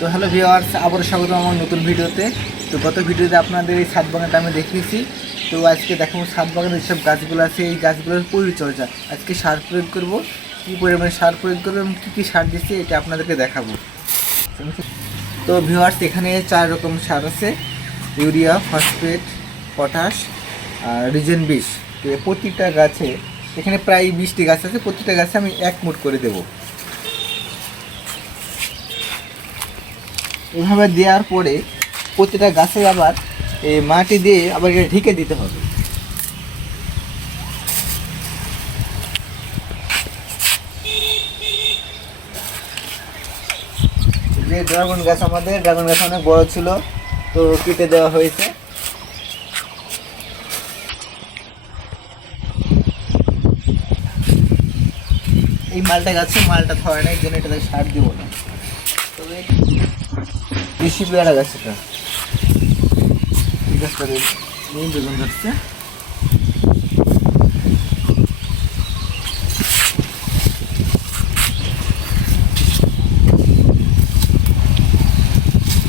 তো hello viewers আবারও স্বাগত আমার নতুন ভিডিওতে। তো গত ভিডিওতে আপনাদের এই ছাদ বাগানটা আমি দেখিয়েছি। তো আজকে দেখাবো ছাদ বাগানের যেসব গাছগুলো আছে, এই গাছগুলোর পরিচর্যা। আজকে সার প্রয়োগ করব, কী পরিমাণে সার প্রয়োগ করব এবং কী কী সার দিচ্ছি এটা আপনাদেরকে দেখাবো। তো ভিওয়ার্স এখানে চার রকম সার আছে, ইউরিয়া, ফসফেট, পটাশ আর রিজেন বিষ। তো প্রতিটা গাছে, এখানে প্রায় বিশটি গাছ আছে, প্রতিটা গাছে আমি এক মুট করে দেবো। এভাবে দেওয়ার পরে প্রতিটা গাছে আবার এই মাটি দিয়ে আবার এটা ঢেকে দিতে হবে। যে ড্রাগন গাছ আমাদের, ড্রাগন গাছ অনেক বড় ছিল, তো কেটে দেওয়া হয়েছে। এই মালটা গাছে, মালটা ধরে না, এই জন্য এটাতে সার দিব না। বেশি পেয়ারা গাছ এটা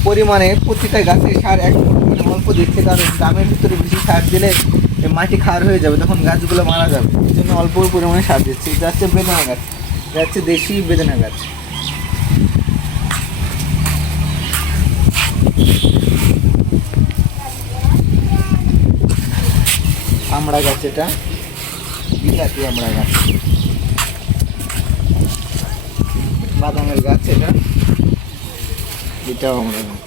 পরিমাণে প্রতিটা গাছে সার এক মানে অল্প দিচ্ছে, কারণ গ্রামের ভিতরে বেশি সার দিলে মাটি খার হয়ে যাবে, তখন গাছগুলো মারা যাবে। এই জন্য অল্প পরিমাণে সার দিচ্ছে। হচ্ছে বেদানা গাছ। হচ্ছে দেশি বেদানা গাছ। আমড়া গাছ এটা। বিলাতি আমড়া গাছ? বাদামের গাছ এটা। এটাও আমড়া গাছ।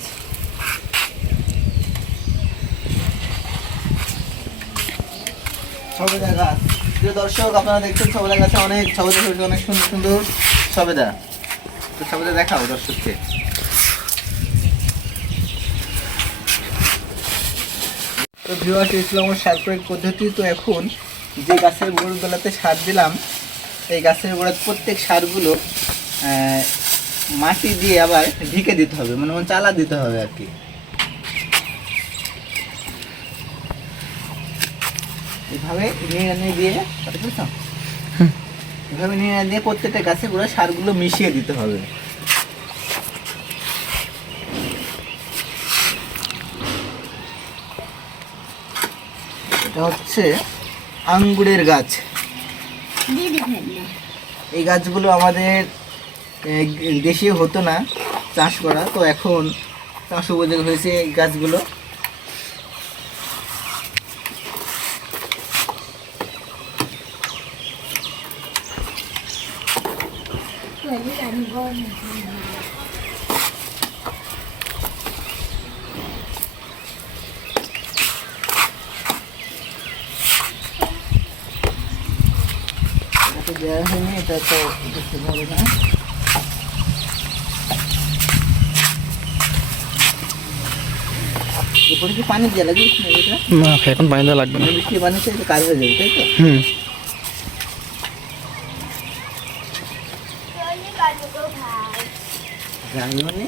সবেদা গাছ। দর্শক, আপনারা দেখছেন সবেদা গাছে অনেক সবেদা অনেক সুন্দর সুন্দর। সবেদা তো সবেদা দেখাও দর্শককে। তো ভিউয়ার্স এই ছিল আমার সার প্রয়োগ পদ্ধতি তো এখন যে গাছের গোড়াতে সার দিলাম এই গাছের গোড়ার প্রত্যেক সারগুলো মাটি দিয়ে আবার ঢেকে দিতে হবে মানে মানে চালা দিতে হবে আর কি। এভাবে নিয়ে নিয়ে দিয়ে এভাবে নিয়ে দিয়ে প্রত্যেকটা গাছে গোড়া সারগুলো মিশিয়ে দিতে হবে। এটা হচ্ছে আঙ্গুরের গাছ। এই গাছগুলো আমাদের দেশে হতো না চাষ করা তো এখন চাষ উপযোগী হয়েছে এই গাছগুলো। তো দেওয়া হয়নি এটা তো দেখতে পাবো না এরপরে কি পানি দেওয়া লাগে এটা না এখন পানি দেওয়া লাগবে না বৃষ্টি পানিতে এটা কাজ হয়ে যাবে তাই তো হুম জানি মানে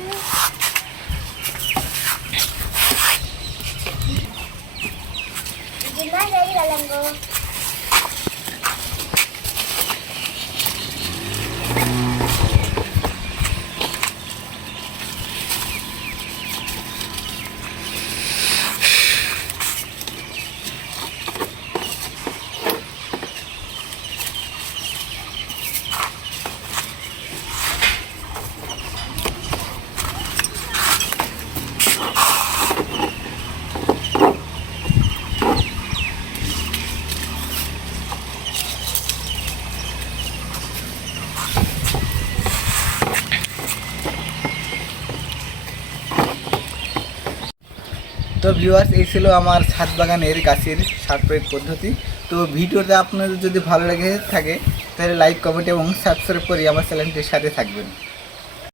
তো ভিউয়ার্স এই ছিল আমার ছাদ বাগানের গাছের সার প্রয়োগ পদ্ধতি। তো ভিডিওটা আপনাদের যদি ভালো লেগে থাকে, তাহলে লাইক কমেন্ট এবং সাবস্ক্রাইব করে আমার চ্যানেলটির সাথে থাকবেন।